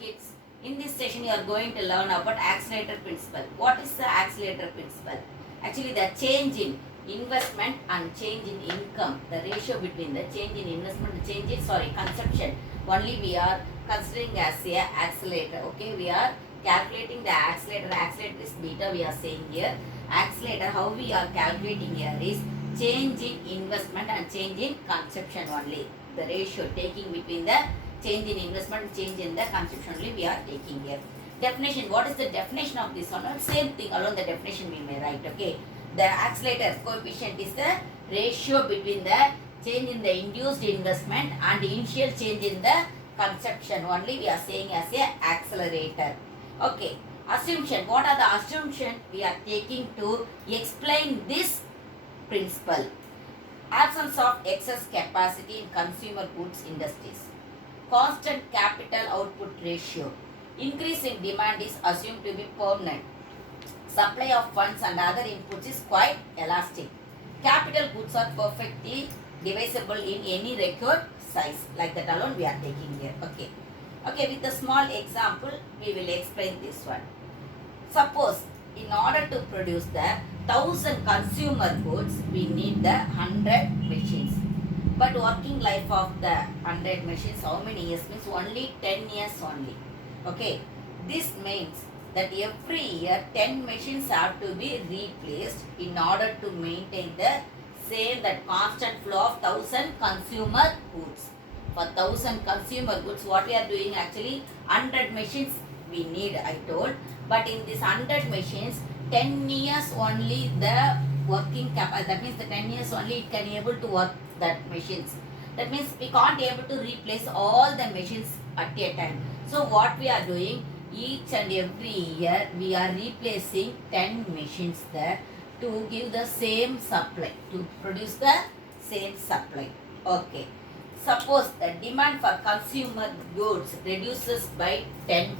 kids. In this session, you are going to learn about accelerator principle. What is the accelerator principle? Actually, the change in investment and change in income, the ratio between the change in investment and change in consumption. Only we are considering as a accelerator. Okay, we are calculating the accelerator. Accelerator is beta. We are saying here accelerator. How we are calculating here is change in investment and change in consumption only. The ratio taking between the change in investment, change in the consumption only we are taking here. Definition, what is the definition of this one? Same thing, along the definition we may write, okay. The accelerator coefficient is the ratio between the change in the induced investment and the initial change in the consumption only we are saying as a accelerator. Okay, assumption, what are the assumptions we are taking to explain this principle? Absence of excess capacity in consumer goods industries. Constant capital output ratio. Increase in demand is assumed to be permanent. Supply of funds and other inputs is quite elastic. Capital goods are perfectly divisible in any record size. Like that alone we are taking here. Okay, with a small example, we will explain this one. Suppose in order to produce the 1000 consumer goods, we need the 100 machines. But working life of the 100 machines, how many years? Means only 10 years only. Okay, this means that every year 10 machines have to be replaced in order to maintain the same, that constant flow of 1000 consumer goods. For 1000 consumer goods, what we are doing actually 100 machines we need, I told. But in this 100 machines, 10 years only the working capacity, that means the 10 years only it can able to work that machines. That means we can't able to replace all the machines at a time. So what we are doing, each and every year we are replacing 10 machines there to give the same supply, to produce the same supply. Okay. Suppose the demand for consumer goods reduces by 10%.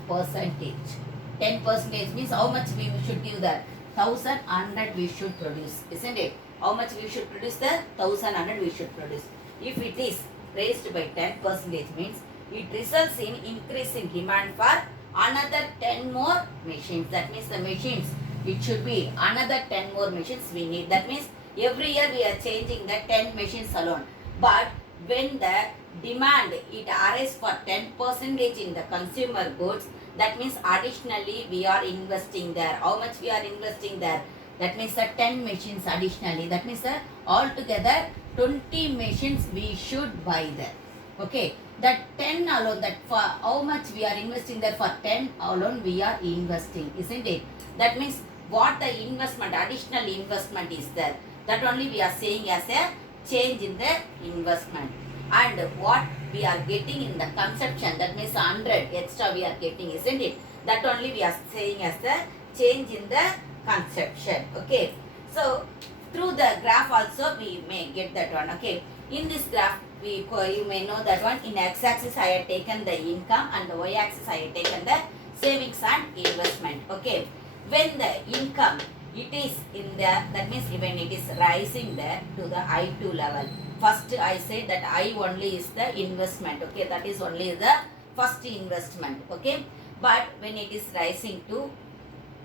10% means how much we should give that? 1100 we should produce, isn't it? How much we should produce? The 1100 we should produce. If it is raised by 10% means it results in increase in demand for another 10 more machines. That means the machines, it should be another 10 more machines we need. That means every year we are changing the 10 machines alone. But when the demand it arises for 10% in the consumer goods, that means additionally we are investing there. How much we are investing there? That means the 10 machines additionally. That means the altogether 20 machines we should buy there. Okay, that 10 alone, that for how much we are investing there, for 10 alone we are investing, isn't it? That means what the investment, additional investment is there, that only we are saying as a change in the investment. And what we are getting in the consumption, that means 100 extra we are getting, isn't it? That only we are saying as the change in the consumption. Okay, so through the graph also we may get that one. Okay, in this graph you may know that one. In x-axis I have taken the income and the y-axis I have taken the savings and investment. Okay, when the income it is in the, that means when it is rising there to the I2 level, first I said that I only is the investment. Okay, that is only the first investment. Okay, but when it is rising to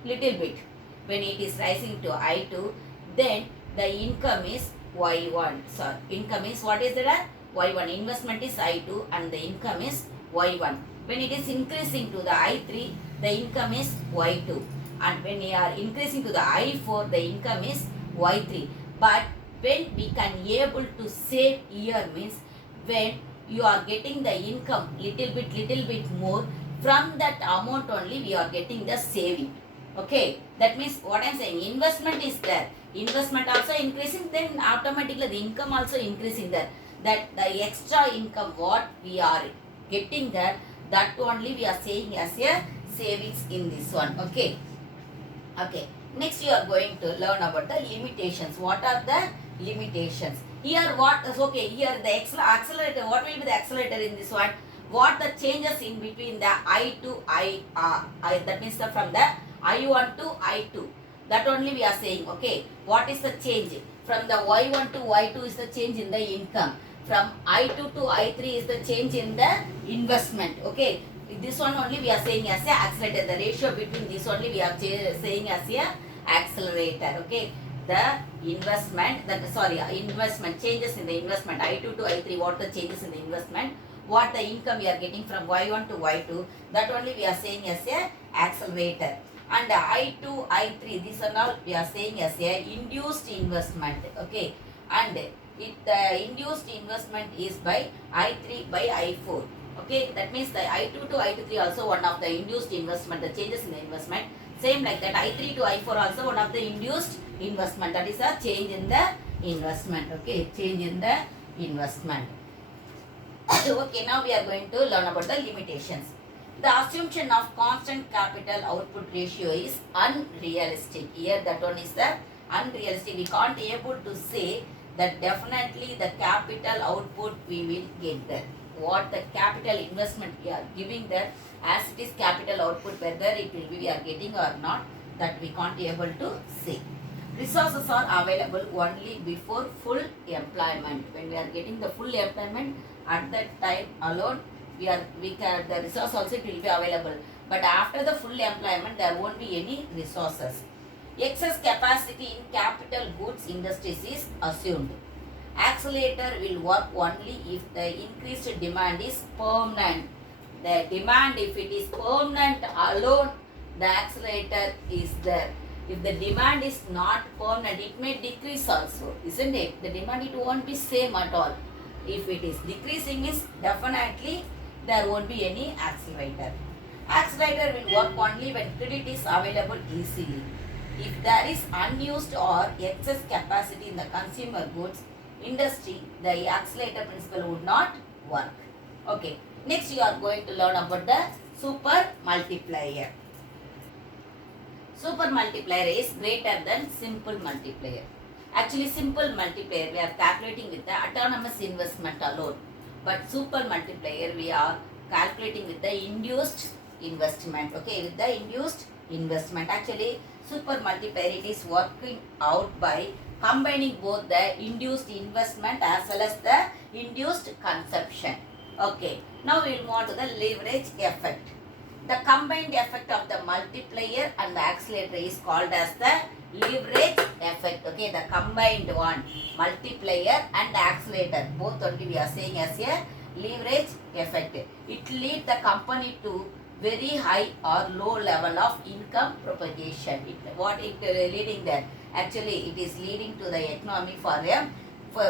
little bit, when it is rising to I2, then the income is Y1. So income is, what is that? Y1. Investment is I2 and the income is Y1. When it is increasing to the I3, the income is Y2. And when we are increasing to the I4, the income is Y3. But when we can able to save here means when you are getting the income little bit more, from that amount only we are getting the saving. Okay, that means what I am saying, investment is there, investment also increasing, then automatically the income also increasing there. That the extra income what we are getting there, that only we are saying as a savings in this one. Okay. Okay, next you are going to learn about the limitations. What are the limitations? Here what is, okay, here the accelerator, what will be the accelerator in this one? What the changes in between the I to I, that means the from the I1 to I2, that only we are saying. Okay, what is the change? From the Y1 to Y2 is the change in the income. From I2 to I3 is the change in the investment. Okay, This one only we are saying as a accelerator. The ratio between this only we are saying as a accelerator. Okay. The investment, investment changes in the investment I2 to I3. What the changes in the investment? What the income we are getting from Y1 to Y2? That only we are saying as a accelerator. And I2, I3. These are all we are saying as a induced investment. Okay. And the induced investment is by I3 by I4. Okay, that means the I2 to I3 also one of the induced investment, the changes in the investment. Same like that, I3 to I4 also one of the induced investment. That is a change in the investment. Okay, change in the investment. Okay, now we are going to learn about the limitations. The assumption of constant capital output ratio is unrealistic. Here that one is the unrealistic. We can't able to say that definitely the capital output we will get there. What the capital investment we are giving there, as it is capital output, whether it will be we are getting or not, that we can't able to say. Resources are available only before full employment. When we are getting the full employment, at that time alone the resource also it will be available. But after the full employment, there won't be any resources. Excess capacity in capital goods industries is assumed. Accelerator will work only if the increased demand is permanent. The demand, if it is permanent alone, the accelerator is there. If the demand is not permanent, it may decrease also, isn't it? The demand, it won't be same at all. If it is decreasing, means definitely there won't be any accelerator. Accelerator will work only when credit is available easily. If there is unused or excess capacity in the consumer goods industry, the accelerator principle would not work. Okay, next you are going to learn about the super multiplier. Super multiplier is greater than simple multiplier. Actually, simple multiplier we are calculating with the autonomous investment alone, but super multiplier we are calculating with the induced investment. Okay, with the induced investment. Actually, super multiplier it is working out by combining both the induced investment as well as the induced consumption. Okay, now we will move on to the leverage effect. The combined effect of the multiplier and the accelerator is called as the leverage effect. Okay, the combined one, multiplier and the accelerator, both only we are saying as a leverage effect. It leads the company to very high or low level of income propagation. What it leading there? Actually, it is leading to the economy for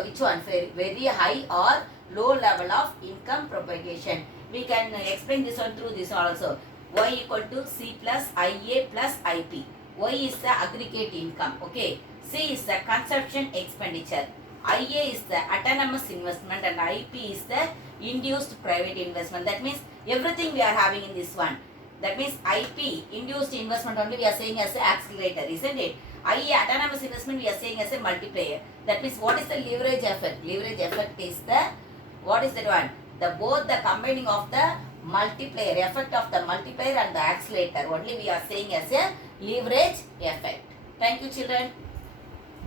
which one? Very high or low level of income propagation. We can explain this one through this also. Y equal to C plus IA plus IP. Y is the aggregate income. Okay. C is the consumption expenditure. IA is the autonomous investment and IP is the induced private investment. That means everything we are having in this one. That means IP, induced investment only we are saying as an accelerator, isn't it? IA, autonomous investment, we are saying as a multiplier. That means what is the leverage effect? Leverage effect is the, what is that one? The both the combining of the multiplier, effect of the multiplier and the accelerator. Only we are saying as a leverage effect. Thank you, children.